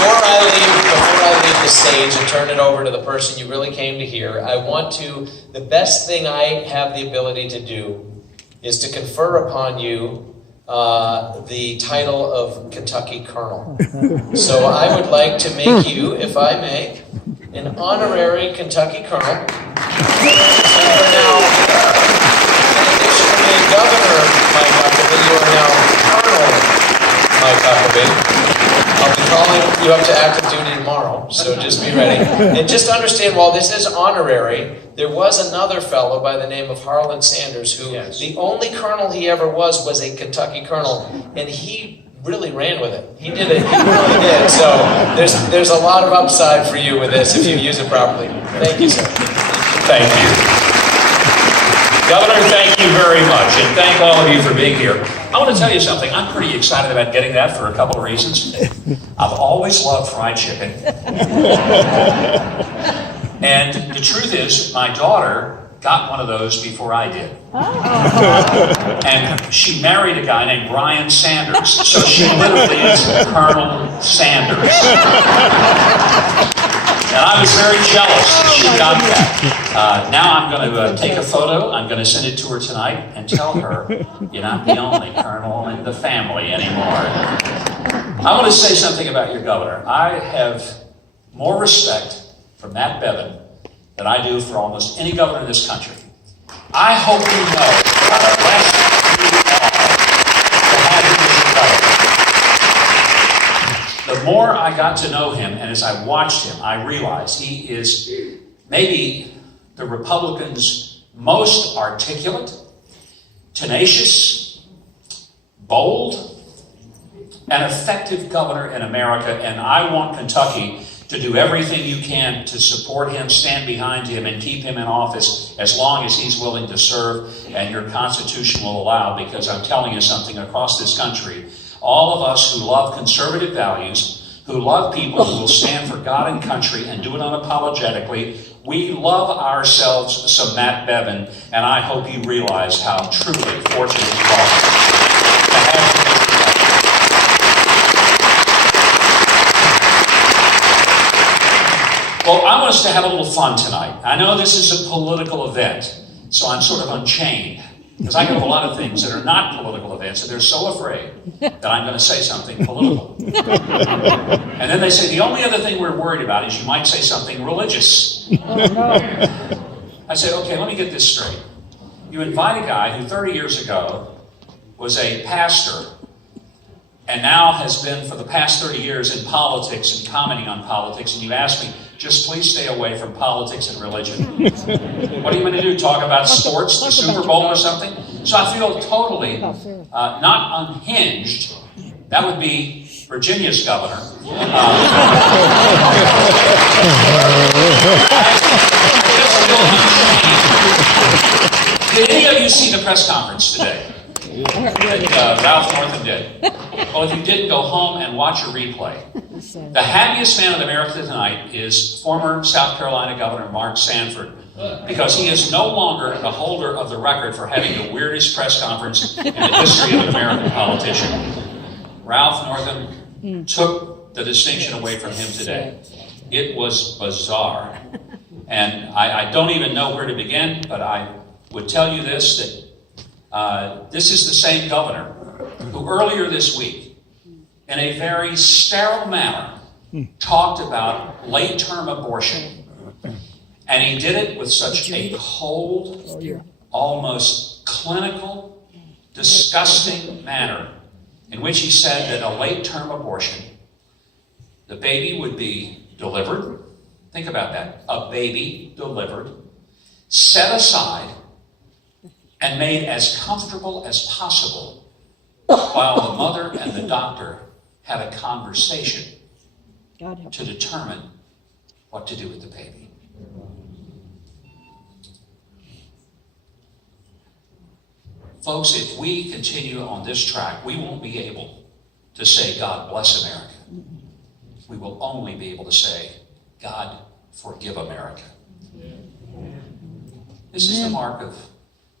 Before I leave the stage and turn it over to the person you really came to hear, the best thing I have the ability to do is to confer upon you the title of Kentucky Colonel. So I would like to make you, if I may, an honorary Kentucky Colonel. And for now, in addition to being Governor Mike Huckabee, you are now Colonel Mike Huckabee. I'll be calling you up to active duty tomorrow, so just be ready. And just understand, while this is honorary, there was another fellow by the name of Harlan Sanders who, the only colonel he ever was a Kentucky colonel, and he really ran with it. He did it, he really did. So there's a lot of upside for you with this if you use it properly. Thank you, sir. Thank you. Governor, thank you very much, and thank all of you for being here. I want to tell you something. I'm pretty excited about getting that for a couple of reasons. I've always loved fried chicken. And the truth is, my daughter got one of those before I did. And she married a guy named Brian Sanders, so she literally is Colonel Sanders. And I was very jealous that she got that. Now I'm going to take a photo. I'm going to send it to her tonight and tell her, you're not the only colonel in the family anymore. I want to say something about your governor. I have more respect for Matt Bevin than I do for almost any governor in this country. I hope you know how blessed you are to have him as your governor. The more I got to know him, and as I watched him, I realized he is maybe the Republicans' most articulate, tenacious, bold, and effective governor in America, and I want Kentucky to do everything you can to support him, stand behind him, and keep him in office as long as he's willing to serve and your Constitution will allow, because I'm telling you something, across this country, all of us who love conservative values, who love people who will stand for God and country and do it unapologetically, we love ourselves some Matt Bevin, and I hope you realize how truly fortunate you are to have him. Well, I want us to have a little fun tonight. I know this is a political event, so I'm sort of unchained, because I know a lot of things that are not political events, and they're so afraid that I'm going to say something political. And then they say, the only other thing we're worried about is you might say something religious. I say, okay, let me get this straight. You invite a guy who 30 years ago was a pastor and now has been for the past 30 years in politics and commenting on politics, and you ask me, just please stay away from politics and religion. What are you going to do, talk about sports, the Super Bowl or something? So I feel totally not unhinged. That would be Virginia's governor. Did any of you see the press conference today that Ralph Northam did? Well, if you didn't, go home and watch a replay. The happiest man in America tonight is former South Carolina Governor Mark Sanford, because he is no longer the holder of the record for having the weirdest press conference in the history of an American politician. Ralph Northam took the distinction away from him today. It was bizarre. And I don't even know where to begin, but I would tell you this, that this is the same governor who earlier this week, in a very sterile manner, talked about late-term abortion. And he did it with such a cold, almost clinical, disgusting manner, in which he said that a late-term abortion, the baby would be delivered. Think about that. A baby delivered, set aside, and made as comfortable as possible while the mother and the doctor had a conversation to determine what to do with the baby. Folks, if we continue on this track, we won't be able to say, God bless America. We will only be able to say, God forgive America. This is the mark of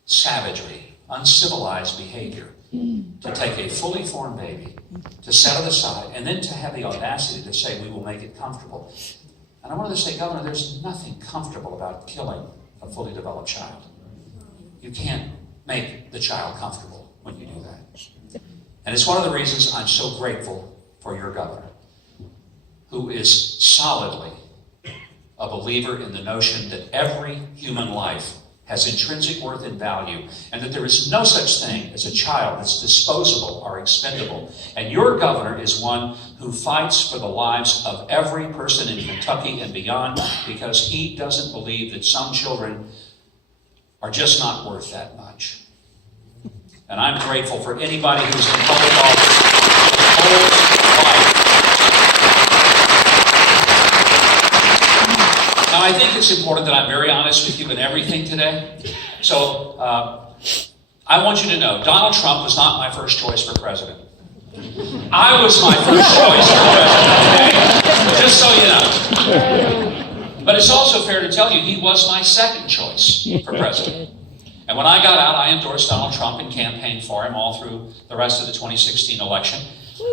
savagery, uncivilized behavior. to take a fully formed baby, to set it aside, and then to have the audacity to say, we will make it comfortable. And I wanted to say, Governor, there's nothing comfortable about killing a fully developed child. You can't make the child comfortable when you do that. And it's one of the reasons I'm so grateful for your governor, who is solidly a believer in the notion that every human life has intrinsic worth and value, and that there is no such thing as a child that's disposable or expendable. And your governor is one who fights for the lives of every person in Kentucky and beyond, because he doesn't believe that some children are just not worth that much. And I'm grateful for anybody who's in public office whole life. Now, I think it's important that I'm very honest with you in everything today. So, I want you to know, Donald Trump was not my first choice for president. I was my first choice for president, okay? Just so you know. But it's also fair to tell you, he was my second choice for president. And when I got out, I endorsed Donald Trump and campaigned for him all through the rest of the 2016 election.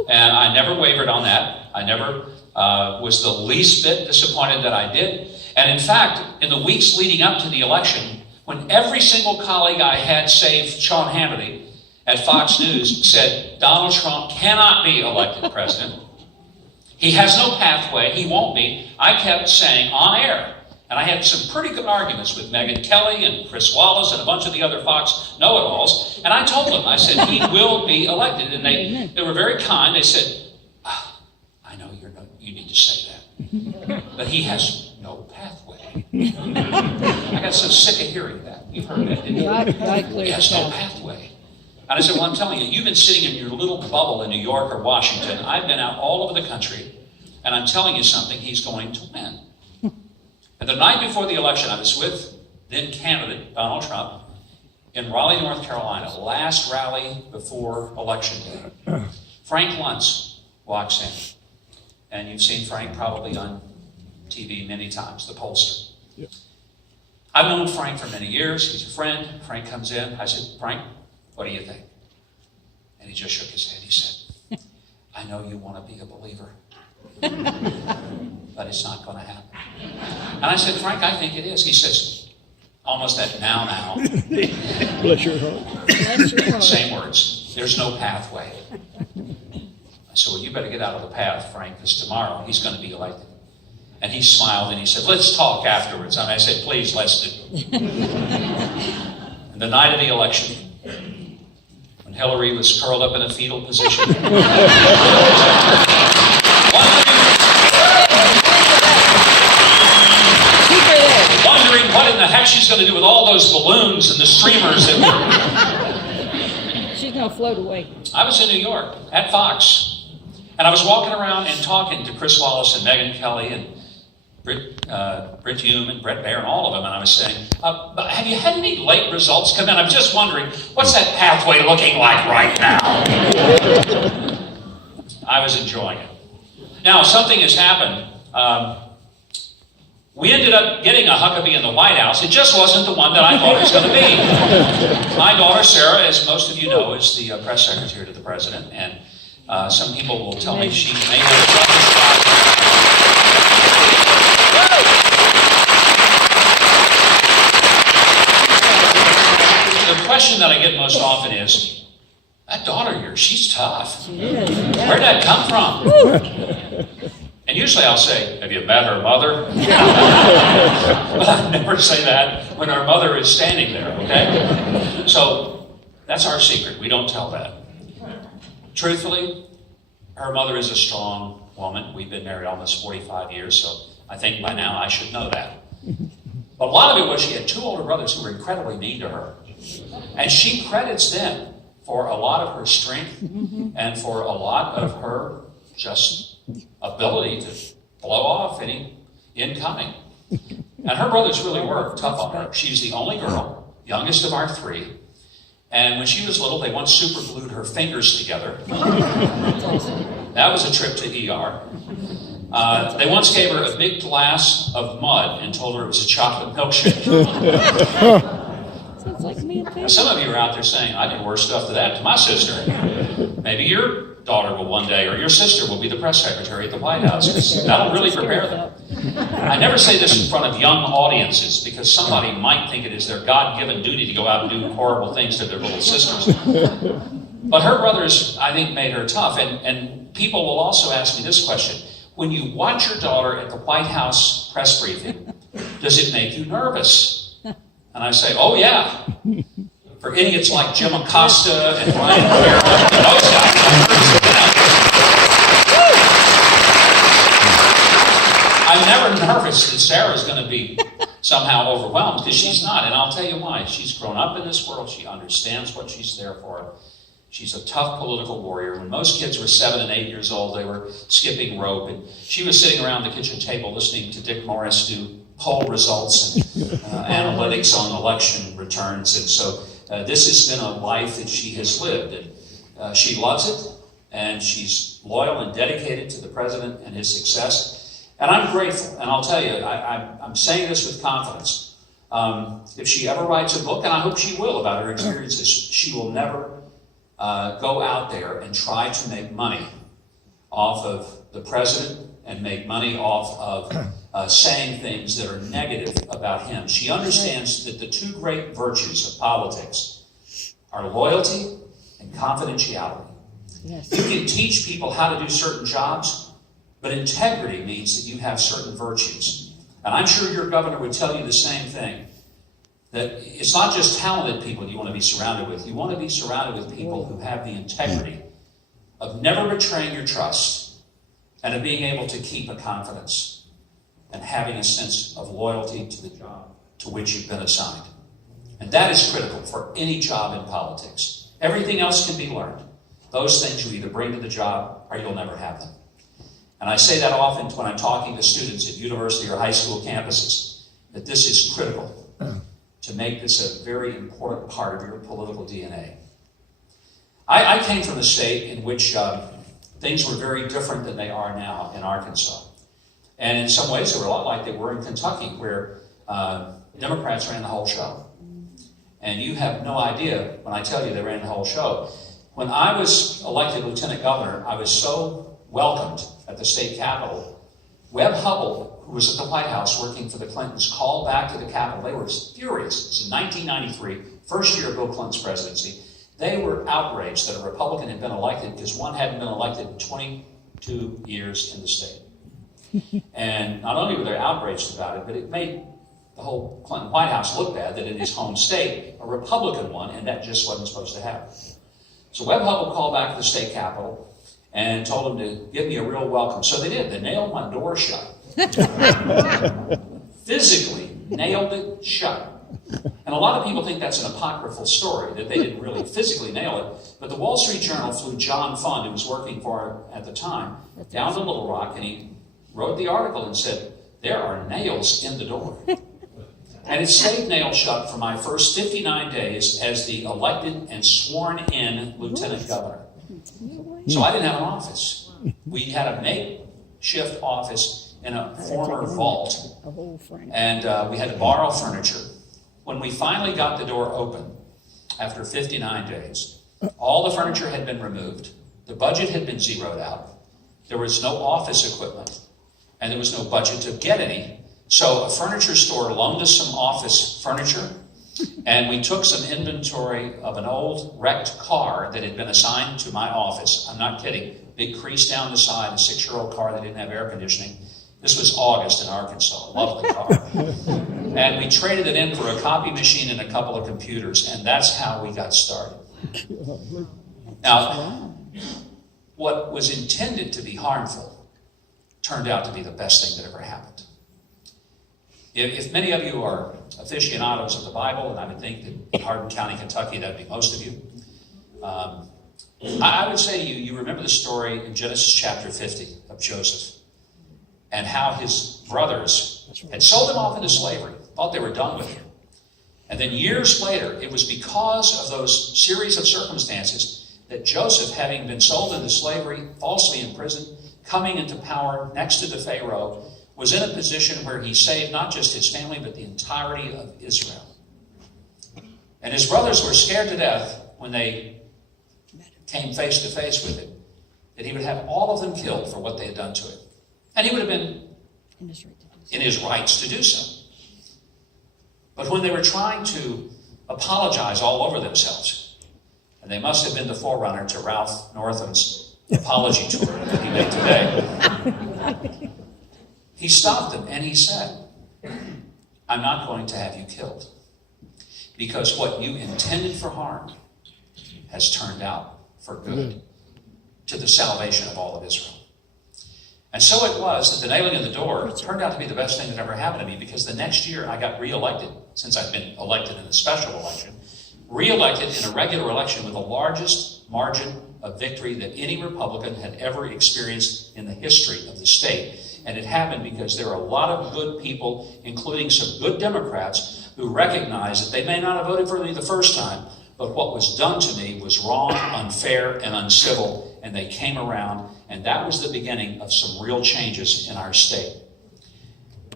And I never wavered on that. I never was the least bit disappointed that I did. And in fact, in the weeks leading up to the election, when every single colleague I had, save Sean Hannity at Fox News, said Donald Trump cannot be elected president, he has no pathway, he won't be, I kept saying on air, and I had some pretty good arguments with Megyn Kelly and Chris Wallace and a bunch of the other Fox know-it-alls, and I told them, I said, he will be elected. And they were very kind. They said, I know you need to say that, but he has no pathway. I got so sick of hearing that. You've heard that, didn't you? He has no pathway. And I said, well, I'm telling you, you've been sitting in your little bubble in New York or Washington. I've been out all over the country, and I'm telling you something, he's going to win. And the night before the election, I was with then candidate Donald Trump in Raleigh, North Carolina, last rally before Election Day. Frank Luntz walks in. And you've seen Frank probably on TV many times, the pollster. Yep. I've known Frank for many years. He's a friend. Frank comes in. I said, Frank, what do you think? And he just shook his head. He said, I know you want to be a believer, but it's not going to happen. And I said, Frank, I think it is. He says, almost that now. Bless your heart. Bless your heart. Same words. There's no pathway. I said, well, you better get out of the path, Frank, because tomorrow he's going to be elected. And he smiled and he said, let's talk afterwards. And I said, please, let's do. And the night of the election, when Hillary was curled up in a fetal position, wondering what in the heck she's going to do with all those balloons and the streamers that were... She's going to float away. I was in New York at Fox, and I was walking around and talking to Chris Wallace and Megyn Kelly and Brit Hume and Brett Baer and all of them, and I was saying, but have you had any late results come in? I'm just wondering, what's that pathway looking like right now? I was enjoying it. Now, something has happened. We ended up getting a Huckabee in the White House. It just wasn't the one that I thought it was going to be. My daughter, Sarah, as most of you know, is the press secretary to the president, and some people will tell me she may have done this job. The question that I get most often is, that daughter of yours, she's tough. She is. Where'd that come from? And usually I'll say, have you met her mother? But I never say that when our mother is standing there, okay? So that's our secret. We don't tell that. Truthfully, her mother is a strong woman. We've been married almost 45 years, so I think by now I should know that. But a lot of it was she had two older brothers who were incredibly mean to her. And she credits them for a lot of her strength and for a lot of her just ability to blow off any incoming. And her brothers really were tough on her. She's the only girl, youngest of our three. And when she was little, they once super glued her fingers together. That was a trip to ER. They once gave her a big glass of mud and told her it was a chocolate milkshake. Now, some of you are out there saying, I did worse stuff to that to my sister. Maybe your daughter will one day, or your sister will be the press secretary at the White House. That'll really prepare them. I never say this in front of young audiences because somebody might think it is their God-given duty to go out and do horrible things to their little sisters. But her brothers, I think, made her tough. And people will also ask me this question. When you watch your daughter at the White House press briefing, does it make you nervous? And I say, oh, yeah. For idiots like Jim Acosta and Ryan Rivera and those guys. I'm never nervous that Sarah's going to be somehow overwhelmed, because she's not. And I'll tell you why. She's grown up in this world. She understands what she's there for. She's a tough political warrior. When most kids were 7 and 8 years old, they were skipping rope. And she was sitting around the kitchen table listening to Dick Morris do poll results and analytics on election returns. And so this has been a life that she has lived. And she loves it. And she's loyal and dedicated to the president and his success. And I'm grateful. And I'll tell you, I'm saying this with confidence. If she ever writes a book, and I hope she will, about her experiences, she will never go out there and try to make money off of the president and make money off of saying things that are negative about him. She understands that the two great virtues of politics are loyalty and confidentiality. Yes. You can teach people how to do certain jobs, but integrity means that you have certain virtues. And I'm sure your governor would tell you the same thing. That it's not just talented people you want to be surrounded with. You want to be surrounded with people who have the integrity of never betraying your trust and of being able to keep a confidence and having a sense of loyalty to the job to which you've been assigned. And that is critical for any job in politics. Everything else can be learned. Those things you either bring to the job or you'll never have them. And I say that often when I'm talking to students at university or high school campuses, that this is critical to make this a very important part of your political DNA. I came from a state in which things were very different than they are now in Arkansas. And in some ways they were a lot like they were in Kentucky, where Democrats ran the whole show. And you have no idea when I tell you they ran the whole show. When I was elected lieutenant governor, I was so welcomed at the state capitol. Webb Hubbell, who was at the White House working for the Clintons, called back to the Capitol. They were furious. It was in 1993, first year of Bill Clinton's presidency. They were outraged that a Republican had been elected because one hadn't been elected in 22 years in the state. And not only were they outraged about it, but it made the whole Clinton White House look bad that in his home state, a Republican won, and that just wasn't supposed to happen. So Webb Hubbell called back to the state capitol and told them to give me a real welcome. So they did. They nailed my door shut. Physically nailed it shut. And a lot of people think that's an apocryphal story, that they didn't really physically nail it. But the Wall Street Journal flew John Fund, who was working for it at the time, down to Little Rock, and he wrote the article and said, there are nails in the door. And it stayed nailed shut for my first 59 days as the elected and sworn-in lieutenant governor. So I didn't have an office. We had a makeshift office in a former vault, and we had to borrow furniture. When we finally got the door open, after 59 days, all the furniture had been removed, the budget had been zeroed out, there was no office equipment, and there was no budget to get any. So a furniture store loaned us some office furniture, and we took some inventory of an old wrecked car that had been assigned to my office. I'm not kidding. Big crease down the side, a 6-year-old car that didn't have air conditioning. This was August in Arkansas, a lovely car. And we traded it in for a copy machine and a couple of computers, and that's how we got started. Now, what was intended to be harmful turned out to be the best thing that ever happened. If many of you are aficionados of the Bible, and I would think that in Hardin County, Kentucky, that'd be most of you, I would say to you remember the story in Genesis chapter 50 of Joseph, and how his brothers had sold him off into slavery, thought they were done with him. And then years later, it was because of those series of circumstances that Joseph, having been sold into slavery, falsely imprisoned, coming into power next to the Pharaoh, was in a position where he saved not just his family, but the entirety of Israel. And his brothers were scared to death when they came face to face with him, that he would have all of them killed for what they had done to him. And he would have been in his rights to do so. But when they were trying to apologize all over themselves, and they must have been the forerunner to Ralph Northam's apology tour that he made today, he stopped them and he said, I'm not going to have you killed, because what you intended for harm has turned out for good, to the salvation of all of Israel. And so it was that the nailing of the door turned out to be the best thing that ever happened to me, because the next year I got reelected, since I've been elected in the special election, reelected in a regular election with the largest margin of victory that any Republican had ever experienced in the history of the state. And it happened because there are a lot of good people, including some good Democrats, who recognize that they may not have voted for me the first time, but what was done to me was wrong, unfair, and uncivil, and they came around, and that was the beginning of some real changes in our state.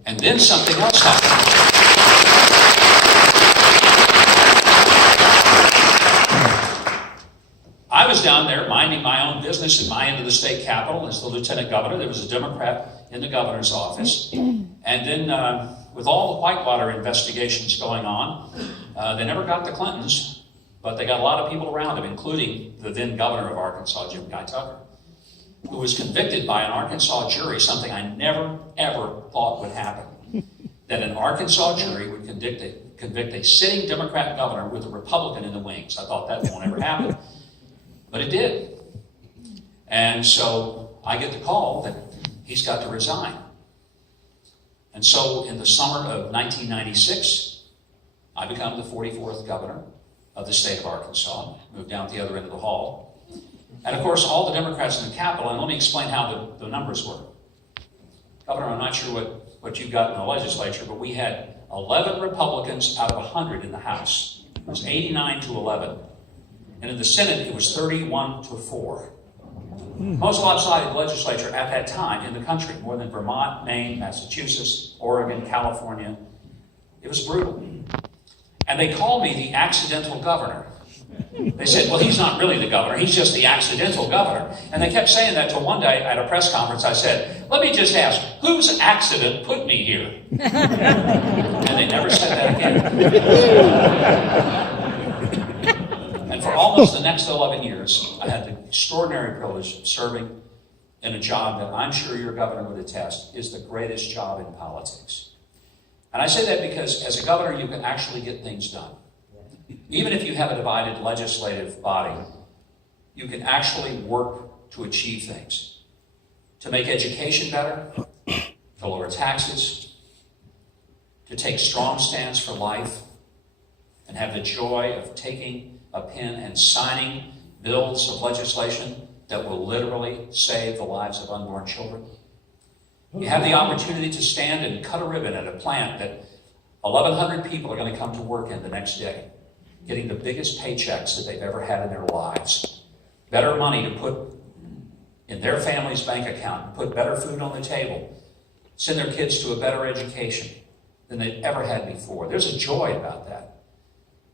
And then something else happened. I was down there minding my own business at my end of the state capitol as the lieutenant governor. There was a Democrat in the governor's office. And then with all the Whitewater investigations going on, they never got the Clintons, but they got a lot of people around him, including the then governor of Arkansas, Jim Guy Tucker, who was convicted by an Arkansas jury, something I never, ever thought would happen. That an Arkansas jury would convict a sitting Democrat governor with a Republican in the wings. I thought that won't ever happen. But it did. And so I get the call that he's got to resign. And so in the summer of 1996, I become the 44th governor of the state of Arkansas, moved down at the other end of the hall. And of course, all the Democrats in the Capitol, and let me explain how the numbers were. Governor, I'm not sure what you got in the legislature, but we had 11 Republicans out of 100 in the House. It was 89 to 11. And in the Senate, it was 31 to 4. Most lopsided legislature at that time in the country, more than Vermont, Maine, Massachusetts, Oregon, California. It was brutal. And they called me the accidental governor. They said, well, he's not really the governor, he's just the accidental governor. And they kept saying that till one day at a press conference I said, let me just ask, whose accident put me here? And they never said that again. And for almost the next 11 years, I had the extraordinary privilege of serving in a job that I'm sure your governor would attest is the greatest job in politics. And I say that because as a governor, you can actually get things done. Even if you have a divided legislative body, you can actually work to achieve things. To make education better, to lower taxes, to take strong stands for life, and have the joy of taking a pen and signing bills of legislation that will literally save the lives of unborn children. You have the opportunity to stand and cut a ribbon at a plant that 1,100 people are going to come to work in the next day, getting the biggest paychecks that they've ever had in their lives. Better money to put in their family's bank account, put better food on the table, send their kids to a better education than they've ever had before. There's a joy about that.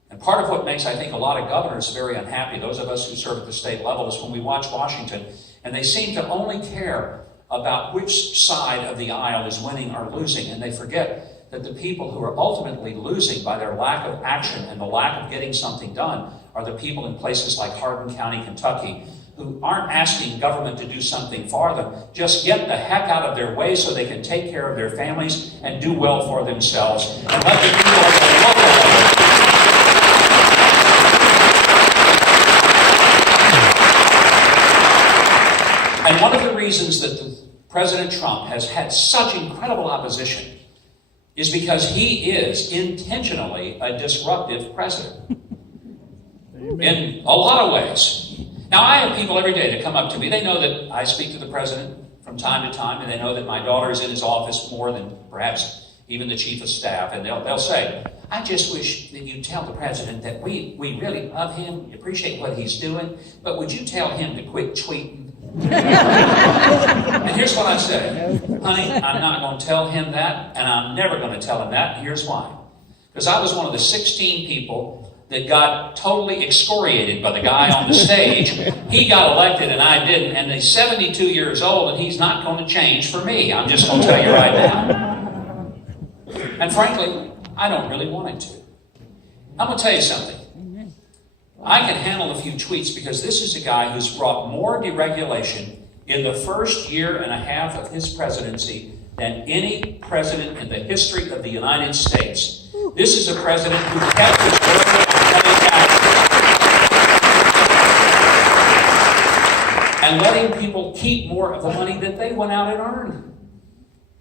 And part of what makes, I think, a lot of governors very unhappy, those of us who serve at the state level, is when we watch Washington, and they seem to only care about which side of the aisle is winning or losing, and they forget that the people who are ultimately losing by their lack of action and the lack of getting something done are the people in places like Hardin County, Kentucky, who aren't asking government to do something for them. Just get the heck out of their way so they can take care of their families and do well for themselves. And let the people at the local level And one of the reasons that President Trump has had such incredible opposition is because he is intentionally a disruptive president. In a lot of ways. Now, I have people every day that come up to me. They know that I speak to the president from time to time, and they know that my daughter is in his office more than perhaps even the chief of staff. And they'll say, I just wish that you'd tell the president that we really love him, appreciate what he's doing, but would you tell him to quit tweeting? And here's what I say, honey, I'm not going to tell him that, and I'm never going to tell him that, and here's why. Because I was one of the 16 people that got totally excoriated by the guy on the stage. He got elected and I didn't, and he's 72 years old and he's not going to change for me. I'm just going to tell you right now. And frankly, I don't really want it to. I'm going to tell you something. I can handle a few tweets because this is a guy who's brought more deregulation in the first year and a half of his presidency than any president in the history of the United States. This is a president who kept his word on cutting taxes and letting people keep more of the money that they went out and earned.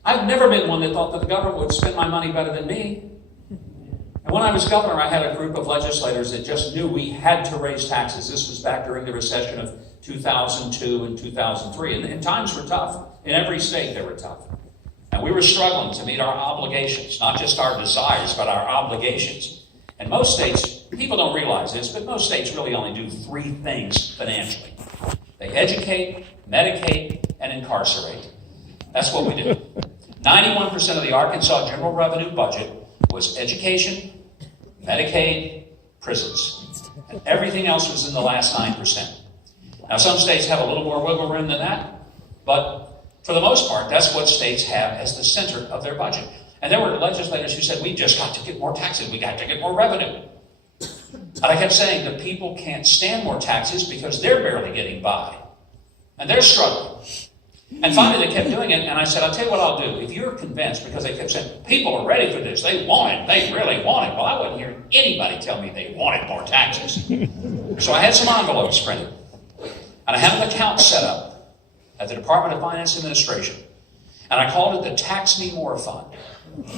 I've never been one that thought that the government would spend my money better than me. And when I was governor, I had a group of legislators that just knew we had to raise taxes. This was back during the recession of 2002 and 2003. And times were tough. In every state, they were tough. And we were struggling to meet our obligations, not just our desires, but our obligations. And most states, people don't realize this, but most states really only do three things financially. They educate, medicate, and incarcerate. That's what we do. 91% of the Arkansas general revenue budget was education, Medicaid, prisons. And everything else was in the last 9%. Now, some states have a little more wiggle room than that, but for the most part, that's what states have as the center of their budget. And there were legislators who said, we've just got to get more taxes. We got to get more revenue. And I kept saying that people can't stand more taxes because they're barely getting by. And they're struggling. And finally, they kept doing it, and I said, I'll tell you what I'll do. If you're convinced, because they kept saying, people are ready for this. They want it. They really want it. Well, I wouldn't hear anybody tell me they wanted more taxes. So I had some envelopes printed. And I had an account set up at the Department of Finance Administration. And I called it the Tax Me More Fund.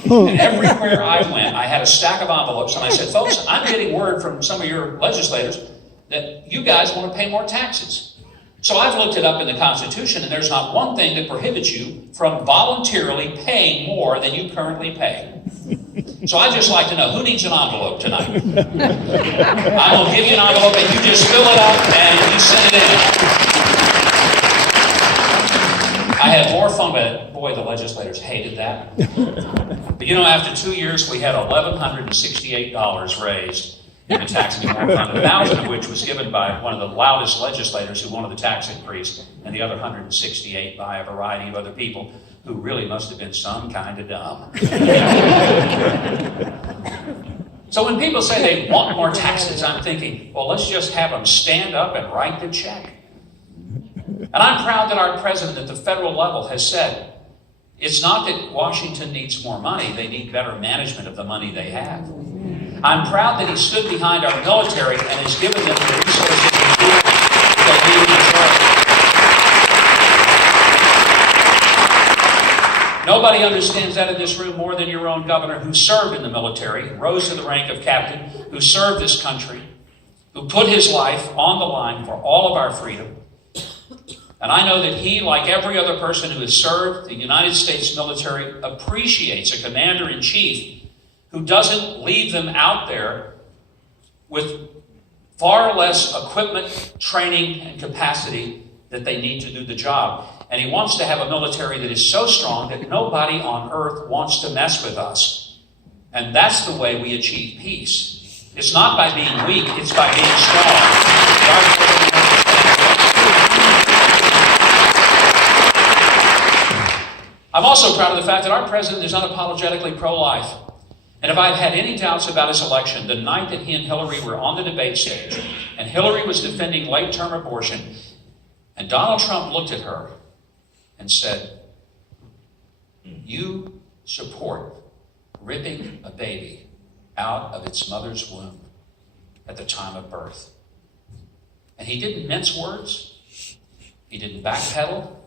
And everywhere I went, I had a stack of envelopes. And I said, folks, I'm getting word from some of your legislators that you guys want to pay more taxes. So I've looked it up in the Constitution, and there's not one thing that prohibits you from voluntarily paying more than you currently pay. So I'd just like to know, who needs an envelope tonight? I'm going to give you an envelope, and you just fill it up, and you send it in. I had more fun, but boy, the legislators hated that. But you know, after 2 years, we had $1,168 raised in the Tax Me More Fund, 1,000 of which was given by one of the loudest legislators who wanted the tax increase, and the other 168 by a variety of other people who really must have been some kind of dumb. So when people say they want more taxes, I'm thinking, well, let's just have them stand up and write the check. And I'm proud that our president at the federal level has said, it's not that Washington needs more money, they need better management of the money they have. I'm proud that he stood behind our military and has given them the resources and tools that they deserve. Nobody understands that in this room more than your own governor, who served in the military, rose to the rank of captain, who served this country, who put his life on the line for all of our freedom. And I know that he, like every other person who has served the United States military, appreciates a commander-in-chief who doesn't leave them out there with far less equipment, training, and capacity that they need to do the job. And he wants to have a military that is so strong that nobody on earth wants to mess with us. And that's the way we achieve peace. It's not by being weak, it's by being strong. I'm also proud of the fact that our president is unapologetically pro-life. And if I've had any doubts about his election, the night that he and Hillary were on the debate stage, and Hillary was defending late-term abortion, and Donald Trump looked at her and said, you support ripping a baby out of its mother's womb at the time of birth. And he didn't mince words. He didn't backpedal.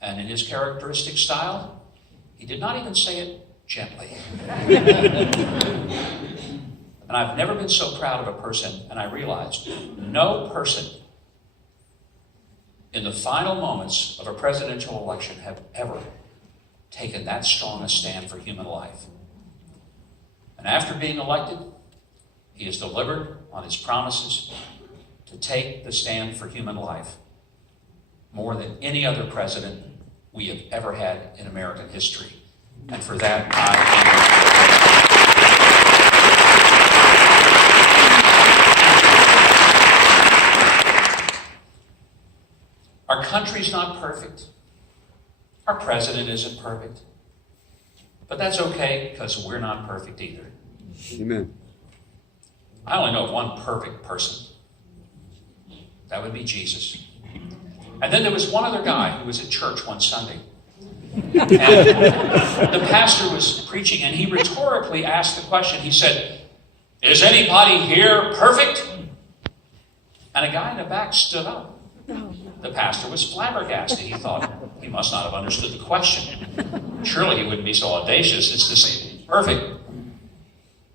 And in his characteristic style, he did not even say it gently. And I've never been so proud of a person, and I realized no person in the final moments of a presidential election have ever taken that strong a stand for human life. And after being elected, he has delivered on his promises to take the stand for human life more than any other president we have ever had in American history. And for that, I Our country's not perfect. Our president isn't perfect. But that's okay, because we're not perfect either. Amen. I only know of one perfect person. That would be Jesus. And then there was one other guy who was at church one Sunday. And the pastor was preaching, and he rhetorically asked the question. He said, "Is anybody here perfect?" And a guy in the back stood up. The pastor was flabbergasted. He thought he must not have understood the question. Surely he wouldn't be so audacious as to say perfect.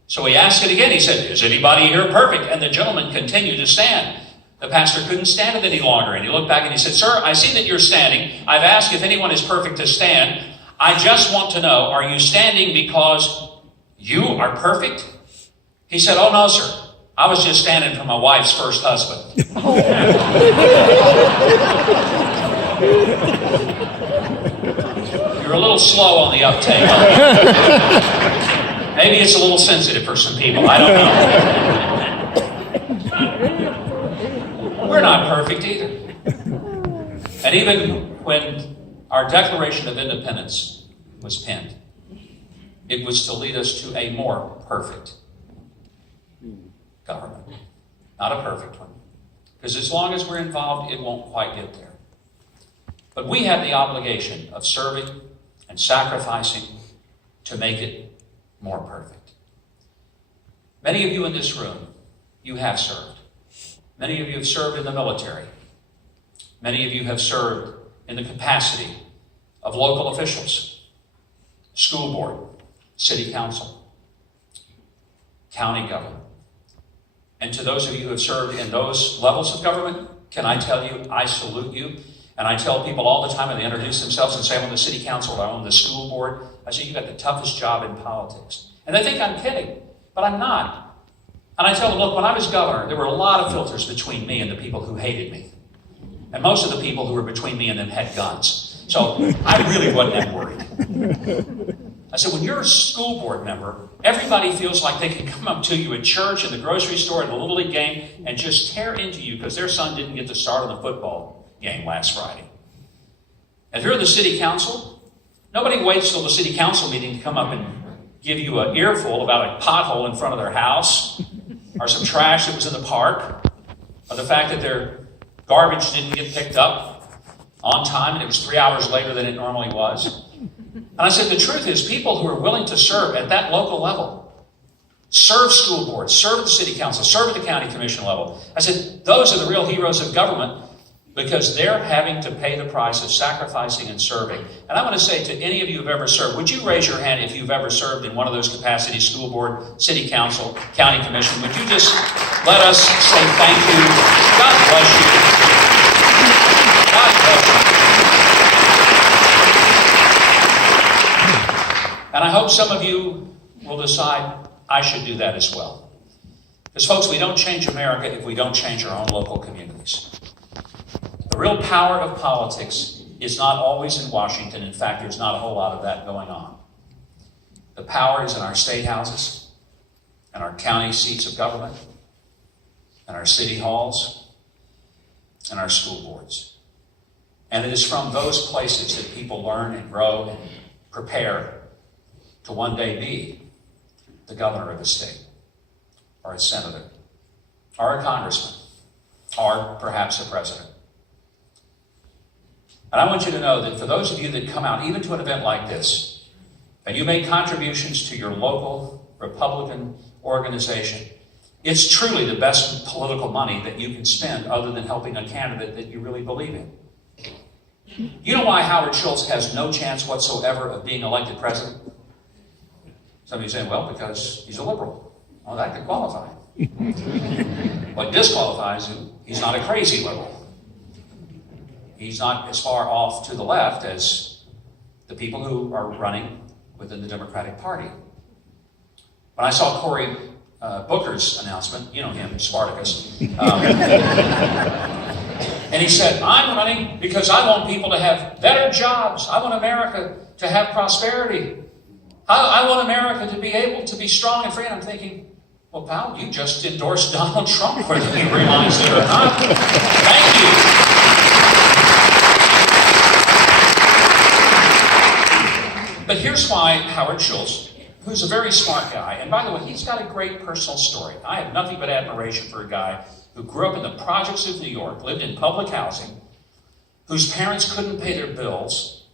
So he asked it again. He said, "Is anybody here perfect?" And the gentleman continued to stand. The pastor couldn't stand it any longer, and he looked back and he said, "Sir, I see that you're standing. I've asked if anyone is perfect to stand. I just want to know, are you standing because you are perfect?" He said, "Oh, no, sir. I was just standing for my wife's first husband." You're a little slow on the uptake. Maybe it's a little sensitive for some people. I don't know. We're not perfect either. And even when our Declaration of Independence was penned, it was to lead us to a more perfect government. Not a perfect one. Because as long as we're involved, it won't quite get there. But we have the obligation of serving and sacrificing to make it more perfect. Many of you in this room, you have served. Many of you have served in the military. Many of you have served in the capacity of local officials, school board, city council, county government. And to those of you who have served in those levels of government, can I tell you, I salute you. And I tell people all the time when they introduce themselves and say, "I'm on the city council, or I'm on the school board," I say, "You got the toughest job in politics." And they think I'm kidding, but I'm not. And I tell them, look, when I was governor, there were a lot of filters between me and the people who hated me. And most of the people who were between me and them had guns. So I really wasn't that worried. I said, when you're a school board member, everybody feels like they can come up to you at church, in the grocery store, at the Little League game, and just tear into you because their son didn't get to start on the football game last Friday. And if you're in the city council, nobody waits till the city council meeting to come up and give you an earful about a pothole in front of their house, or some trash that was in the park, or the fact that their garbage didn't get picked up on time and it was 3 hours later than it normally was. And I said, the truth is, people who are willing to serve at that local level, serve school boards, serve at the city council, serve at the county commission level, I said, those are the real heroes of government, because they're having to pay the price of sacrificing and serving. And I want to say to any of you who have ever served, would you raise your hand if you've ever served in one of those capacities, school board, city council, county commission? Would you just let us say thank you? God bless you. God bless you. And I hope some of you will decide, I should do that as well. Because folks, we don't change America if we don't change our own local communities. The real power of politics is not always in Washington. In fact, there's not a whole lot of that going on. The power is in our state houses, and our county seats of government, and our city halls, and our school boards. And it is from those places that people learn and grow and prepare to one day be the governor of a state, or a senator, or a congressman, or perhaps a president. And I want you to know that for those of you that come out, even to an event like this, and you make contributions to your local Republican organization, it's truly the best political money that you can spend other than helping a candidate that you really believe in. You know why Howard Schultz has no chance whatsoever of being elected president? Somebody's saying, well, because he's a liberal. Well, that could qualify. What disqualifies him, he's not a crazy liberal. He's not as far off to the left as the people who are running within the Democratic Party. When I saw Cory Booker's announcement, you know him, Spartacus, and he said, I'm running because I want people to have better jobs. I want America to have prosperity. I want America to be able to be strong and free. And I'm thinking, well, pal, you just endorsed Donald Trump, whether you realize it or not. Thank you. here's why Howard Schultz, who's a very smart guy, and by the way, he's got a great personal story. I have nothing but admiration for a guy who grew up in the projects of New York, lived in public housing, whose parents couldn't pay their bills,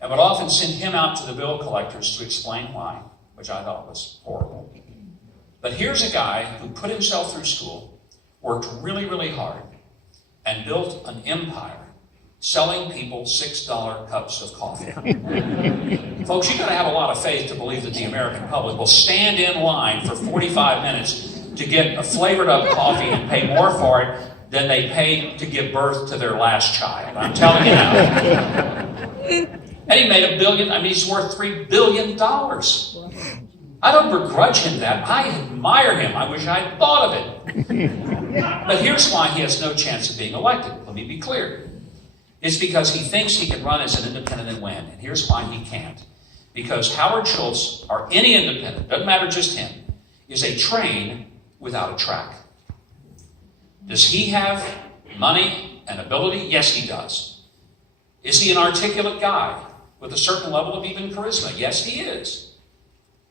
and would often send him out to the bill collectors to explain why, which I thought was horrible. But here's a guy who put himself through school, worked really, really hard, and built an empire selling people $6 cups of coffee. Folks, you've got to have a lot of faith to believe that the American public will stand in line for 45 minutes to get a flavored up coffee and pay more for it than they paid to give birth to their last child. I'm telling you now. And he made $1 billion, he's worth $3 billion. I don't begrudge him that. I admire him. I wish I'd thought of it. But here's why he has no chance of being elected. Let me be clear. It's because he thinks he can run as an independent and win. And here's why he can't. Because Howard Schultz, or any independent, doesn't matter just him, is a train without a track. Does he have money and ability? Yes, he does. Is he an articulate guy with a certain level of even charisma? Yes, he is.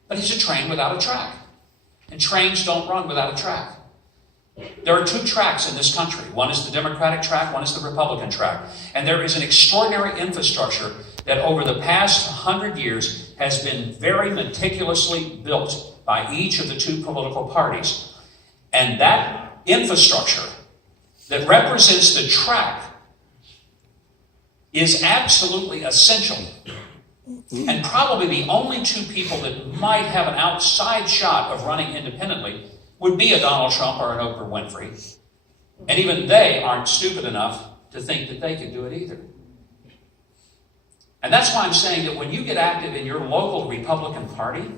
But he's a train without a track. And trains don't run without a track. There are 2 tracks in this country. One is the Democratic track, one is the Republican track. And there is an extraordinary infrastructure that over the past 100 years has been very meticulously built by each of the 2 political parties. And that infrastructure that represents the track is absolutely essential. And probably the only 2 people that might have an outside shot of running independently would be a Donald Trump or an Oprah Winfrey. And even they aren't stupid enough to think that they could do it either. And that's why I'm saying that when you get active in your local Republican Party,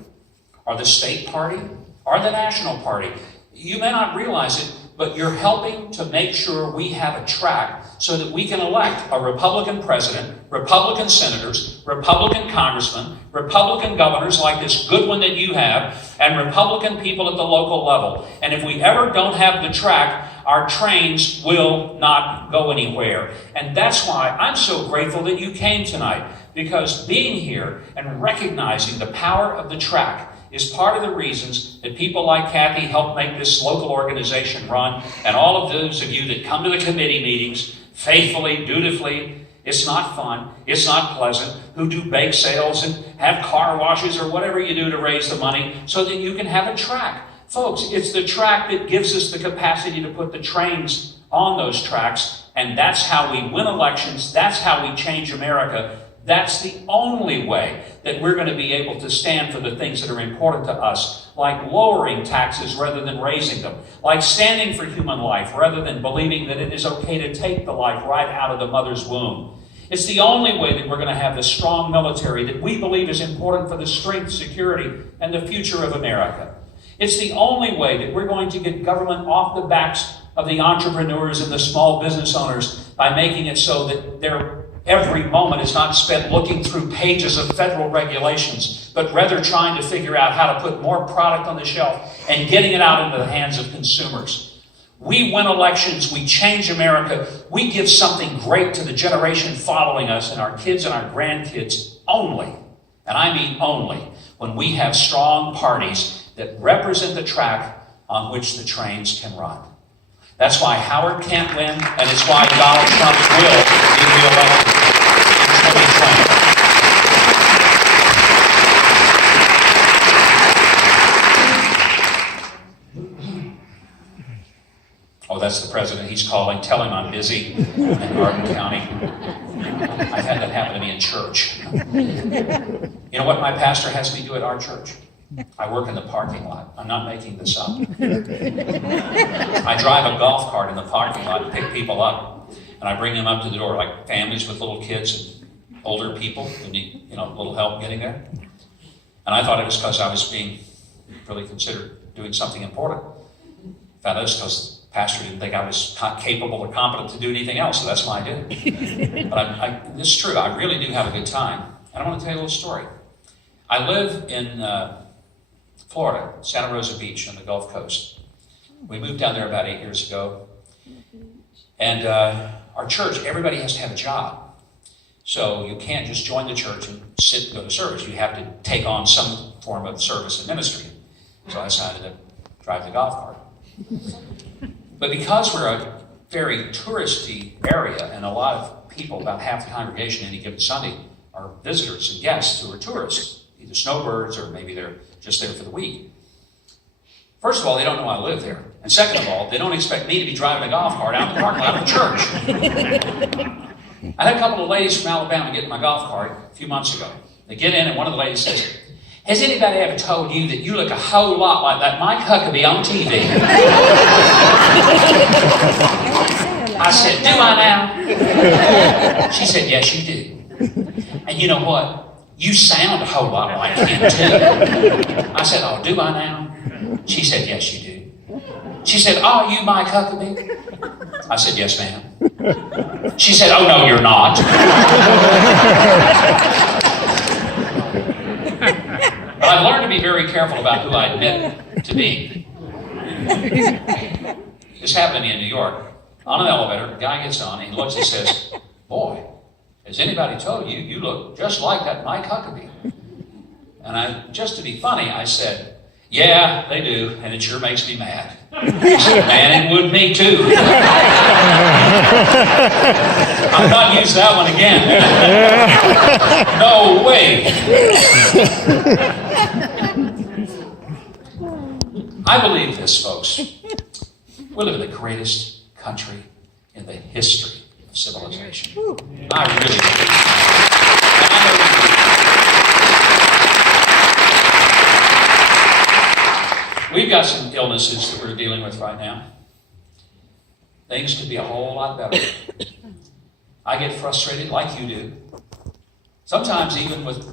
or the state party, or the national party, you may not realize it, but you're helping to make sure we have a track so that we can elect a Republican president, Republican senators, Republican congressmen, Republican governors like this good one that you have, and Republican people at the local level. And if we ever don't have the track, our trains will not go anywhere. And that's why I'm so grateful that you came tonight, because being here and recognizing the power of the track is part of the reasons that people like Kathy help make this local organization run, and all of those of you that come to the committee meetings faithfully, dutifully. It's not fun, it's not pleasant, who do bake sales and have car washes or whatever you do to raise the money so that you can have a track. Folks, it's the track that gives us the capacity to put the trains on those tracks, and that's how we win elections, that's how we change America. That's the only way that we're going to be able to stand for the things that are important to us, like lowering taxes rather than raising them, like standing for human life rather than believing that it is okay to take the life right out of the mother's womb. It's the only way that we're going to have the strong military that we believe is important for the strength, security, and the future of America. It's the only way that we're going to get government off the backs of the entrepreneurs and the small business owners by making it so that every moment is not spent looking through pages of federal regulations, but rather trying to figure out how to put more product on the shelf and getting it out into the hands of consumers. We win elections, we change America, we give something great to the generation following us and our kids and our grandkids only, and I mean only, when we have strong parties that represent the track on which the trains can run. That's why Howard can't win, and it's why Donald Trump will be reelected in 2020. Oh, that's the president. He's calling. Tell him I'm busy in Garden County. I've had that happen to me in church. You know what my pastor has me do at our church? I work in the parking lot. I'm not making this up. I drive a golf cart in the parking lot and pick people up, and I bring them up to the door, like families with little kids and older people who need, a little help getting there. And I thought it was because I was being really considered doing something important. Found out it was because the pastor didn't think I was capable or competent to do anything else, so that's why I did it. But this is true. I really do have a good time. And I want to tell you a little story. I live in Florida, Santa Rosa Beach on the Gulf Coast. We moved down there about 8 years ago. And our church, everybody has to have a job. So you can't just join the church and sit and go to service. You have to take on some form of service and ministry. So I decided to drive the golf cart. But because we're a very touristy area, and a lot of people, about half the congregation any given Sunday, are visitors and guests who are tourists, either snowbirds or maybe they're just there for the week. First of all, they don't know I live there. And second of all, they don't expect me to be driving a golf cart out in the parking lot of the church. I had a couple of ladies from Alabama get in my golf cart a few months ago. They get in and one of the ladies says, "Has anybody ever told you that you look a whole lot like that Mike Huckabee on TV?" I said, "Do I now?" She said, "Yes, you do. And you know what? You sound a whole lot like him too." I said, "Oh, do I now?" She said, "Yes, you do." She said, "Are you Mike Huckabee?" I said, "Yes, ma'am." She said, "Oh, no, you're not." But I've learned to be very careful about who I admit to be. This happened to me in New York. On an elevator, a guy gets on, and he looks and says, "Boy, has anybody told you you look just like that Mike Huckabee?" And just to be funny, I said, "Yeah, they do, and it sure makes me mad." He said, "Man, it would me too." I'll not use that one again. No way. I believe this, folks. We live in the greatest country in the history of civilization. I really believe that. We've got some illnesses that we're dealing with right now. Things could be a whole lot better. I get frustrated like you do. Sometimes even with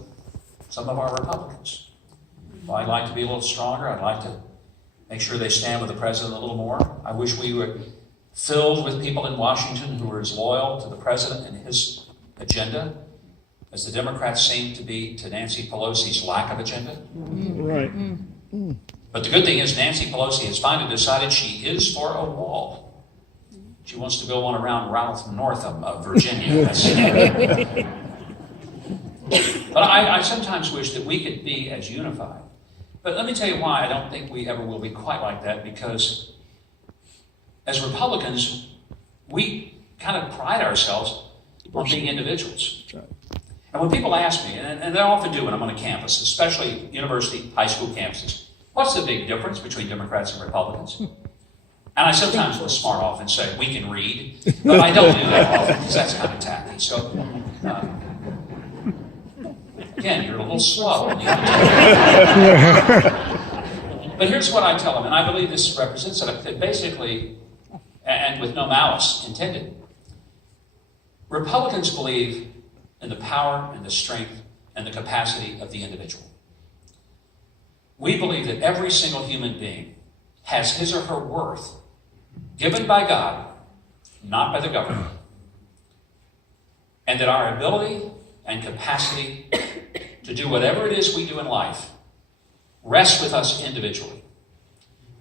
some of our Republicans. Well, I'd like to be a little stronger. I'd like to make sure they stand with the president a little more. I wish we were filled with people in Washington who are as loyal to the president and his agenda as the Democrats seem to be to Nancy Pelosi's lack of agenda. Right. But the good thing is Nancy Pelosi has finally decided she is for a wall. She wants to build one around Ralph Northam of Virginia. But I sometimes wish that we could be as unified. But let me tell you why I don't think we ever will be quite like that, because as Republicans, we kind of pride ourselves on being individuals. And when people ask me, and they often do when I'm on a campus, especially university, high school campuses, what's the big difference between Democrats and Republicans? And I sometimes will smart off and say, we can read, but I don't do that often because that's kind of tacky. So, again, you're a little slow. But here's what I tell them, and I believe this represents it, that basically, and with no malice intended, Republicans believe in the power and the strength and the capacity of the individual. We believe that every single human being has his or her worth given by God, not by the government. And that our ability and capacity to do whatever it is we do in life rests with us individually.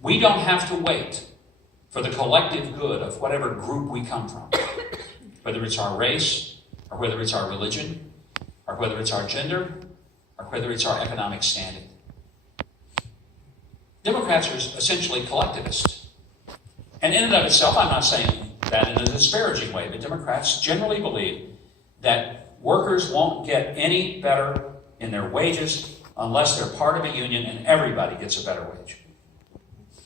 We don't have to wait for the collective good of whatever group we come from, whether it's our race, or whether it's our religion, or whether it's our gender, or whether it's our economic standing. Democrats are essentially collectivists. And in and of itself, I'm not saying that in a disparaging way, but Democrats generally believe that workers won't get any better in their wages unless they're part of a union and everybody gets a better wage.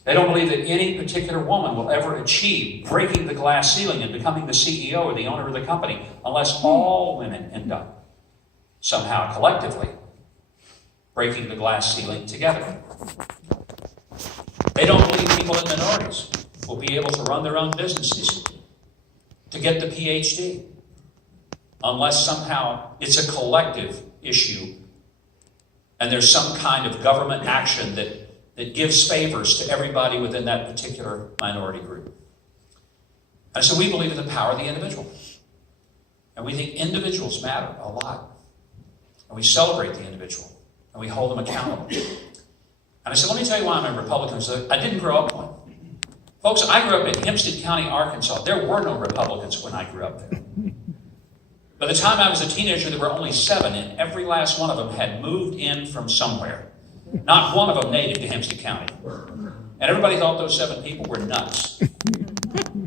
They don't believe that any particular woman will ever achieve breaking the glass ceiling and becoming the CEO or the owner of the company unless all women end up somehow collectively breaking the glass ceiling together. They don't believe people in minorities will be able to run their own businesses, to get the PhD, unless somehow it's a collective issue and there's some kind of government action that gives favors to everybody within that particular minority group. And so we believe in the power of the individual. And we think individuals matter a lot. And we celebrate the individual. And we hold them accountable. And I said, let me tell you why I'm a Republican. So I didn't grow up one. Folks, I grew up in Hempstead County, Arkansas. There were no Republicans when I grew up there. By the time I was a teenager, there were only 7, and every last one of them had moved in from somewhere. Not one of them native to Hempstead County. And everybody thought those 7 people were nuts.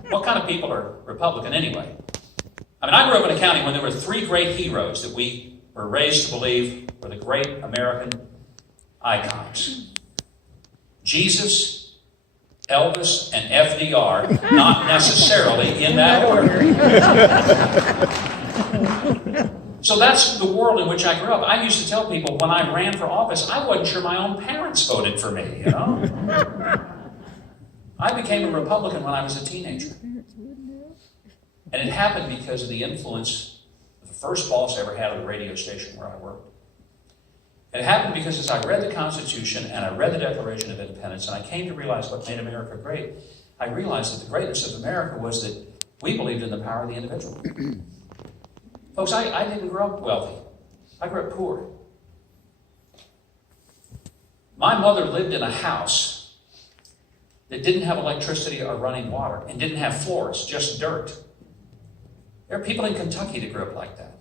What kind of people are Republican anyway? I mean, I grew up in a county when there were 3 great heroes that we were raised to believe were the great American icons. Jesus, Elvis, and FDR, not necessarily in that order. So that's the world in which I grew up. I used to tell people when I ran for office, I wasn't sure my own parents voted for me, you know? I became a Republican when I was a teenager. And it happened because of the influence of the first boss I ever had at the radio station where I worked. It happened because as I read the Constitution and I read the Declaration of Independence and I came to realize what made America great, I realized that the greatness of America was that we believed in the power of the individual. Folks, I didn't grow up wealthy. I grew up poor. My mother lived in a house that didn't have electricity or running water and didn't have floors, just dirt. There are people in Kentucky that grew up like that.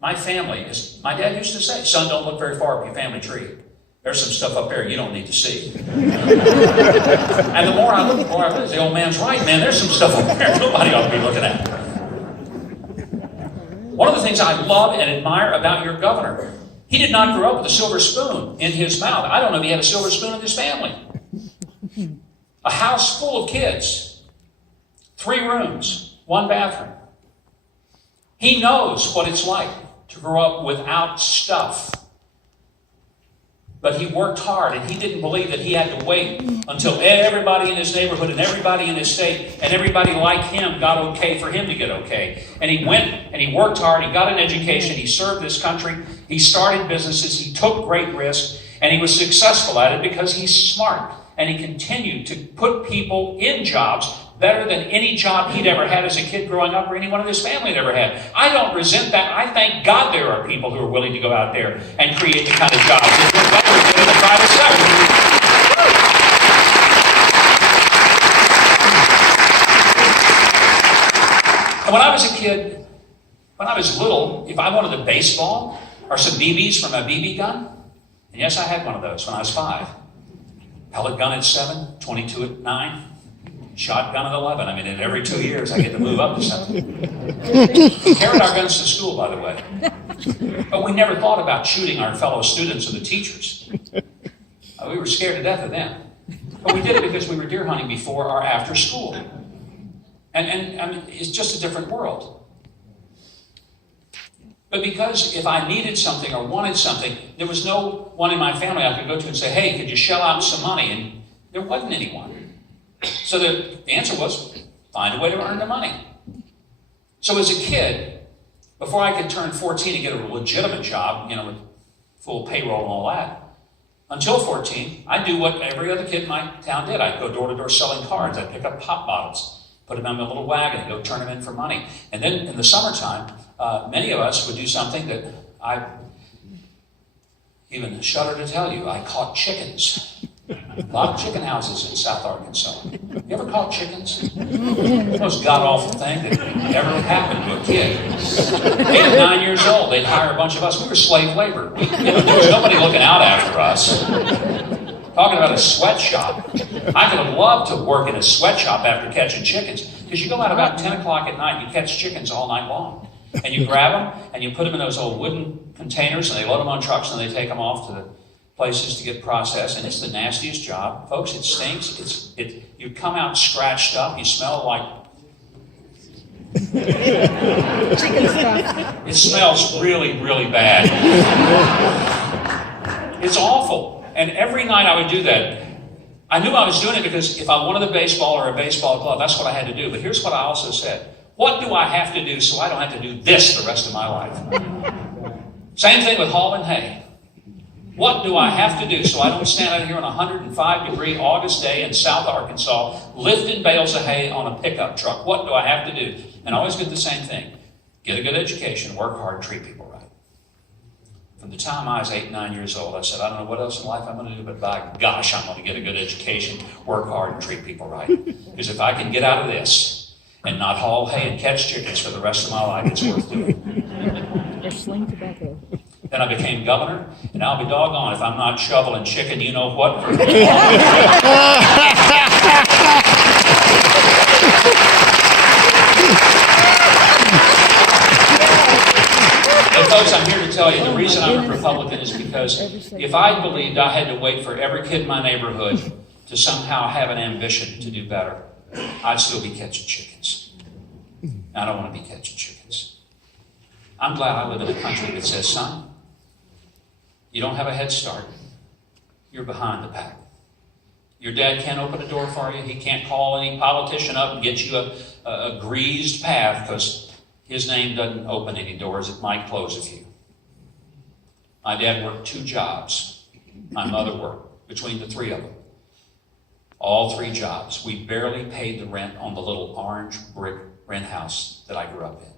My family is, my dad used to say, son, don't look very far up your family tree. There's some stuff up there you don't need to see. And the more I look, the more I realize the old man's right, man, there's some stuff up there nobody ought to be looking at. One of the things I love and admire about your governor, he did not grow up with a silver spoon in his mouth. I don't know if he had a silver spoon in his family. A house full of kids. 3 rooms, 1 bathroom. He knows what it's like to grow up without stuff. But he worked hard, and he didn't believe that he had to wait until everybody in his neighborhood and everybody in his state and everybody like him got okay for him to get okay. And he went and he worked hard, he got an education, he served this country, he started businesses, he took great risks, and he was successful at it because he's smart. And he continued to put people in jobs better than any job he'd ever had as a kid growing up or anyone in his family had ever had. I don't resent that. I thank God there are people who are willing to go out there and create the kind of jobs that are better than the private sector. And when I was a kid, when I was little, if I wanted a baseball or some BBs from a BB gun, and yes, I had one of those when I was 5. Pellet gun at 7, 22 at 9. Shotgun at 11. I mean, in every 2 years, I get to move up to 7. We carried our guns to school, by the way. But we never thought about shooting our fellow students or the teachers. We were scared to death of them. But we did it because we were deer hunting before or after school. And I mean, it's just a different world. But because if I needed something or wanted something, there was no one in my family I could go to and say, hey, could you shell out some money? And there wasn't anyone. So the answer was, find a way to earn the money. So as a kid, before I could turn 14 and get a legitimate job, you know, with full payroll and all that, until 14, I'd do what every other kid in my town did. I'd go door to door selling cards. I'd pick up pop bottles, put them in a little wagon, and go turn them in for money. And then in the summertime, many of us would do something that I even shudder to tell you. I caught chickens. A lot of chicken houses in South Arkansas. You ever caught chickens? The most god-awful thing that ever happened to a kid. 8 or 9 years old, they'd hire a bunch of us. We were slave labor. There was nobody looking out after us. Talking about a sweatshop. I could have loved to work in a sweatshop after catching chickens, because you go out about 10 o'clock at night and you catch chickens all night long. And you grab them and you put them in those old wooden containers and they load them on trucks and they take them off to the places to get processed, and it's the nastiest job. Folks, it stinks. You come out scratched up, you smell like Chicken stuff. it smells really, really bad. It's awful. And every night I would do that. I knew I was doing it because if I wanted a baseball or a baseball glove, that's what I had to do. But here's what I also said. What do I have to do so I don't have to do this the rest of my life? Same thing with hauling hay. What do I have to do so I don't stand out here on a 105-degree August day in South Arkansas lifting bales of hay on a pickup truck? What do I have to do? And I always get the same thing. Get a good education, work hard, treat people right. From the time I was 8, 9 years old, I said, I don't know what else in life I'm going to do, but by gosh, I'm going to get a good education, work hard, and treat people right. Because if I can get out of this and not haul hay and catch chickens for the rest of my life. It's worth doing. Or sling tobacco. Then I became governor, and I'll be doggone if I'm not shoveling chicken, you know what? And folks, I'm here to tell you, the reason I'm a Republican is because if I believed I had to wait for every kid in my neighborhood to somehow have an ambition to do better, I'd still be catching chickens. I don't want to be catching chickens. I'm glad I live in a country that says, son, you don't have a head start. You're behind the pack. Your dad can't open a door for you. He can't call any politician up and get you a greased path because his name doesn't open any doors. It might close a few. My dad worked 2 jobs. My mother worked between the 3 of them. All 3 jobs. We barely paid the rent on the little orange brick rent house that I grew up in.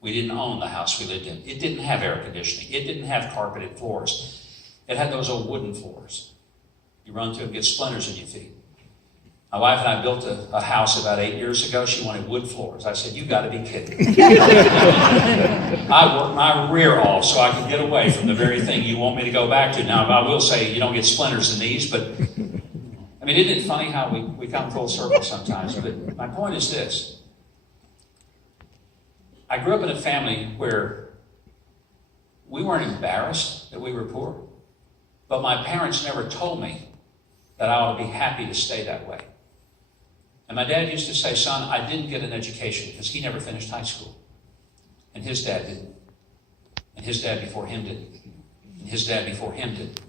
We didn't own the house we lived in. It didn't have air conditioning. It didn't have carpeted floors. It had those old wooden floors. You run through and get splinters in your feet. My wife and I built a house about 8 years ago. She wanted wood floors. I said, you got to be kidding me. I worked my rear off so I could get away from the very thing you want me to go back to. Now, I will say you don't get splinters in these, but I mean, isn't it funny how we come full circle sometimes? But my point is this. I grew up in a family where we weren't embarrassed that we were poor, but my parents never told me that I ought to be happy to stay that way. And my dad used to say, son, I didn't get an education because he never finished high school. And his dad didn't. And his dad before him didn't. And his dad before him didn't.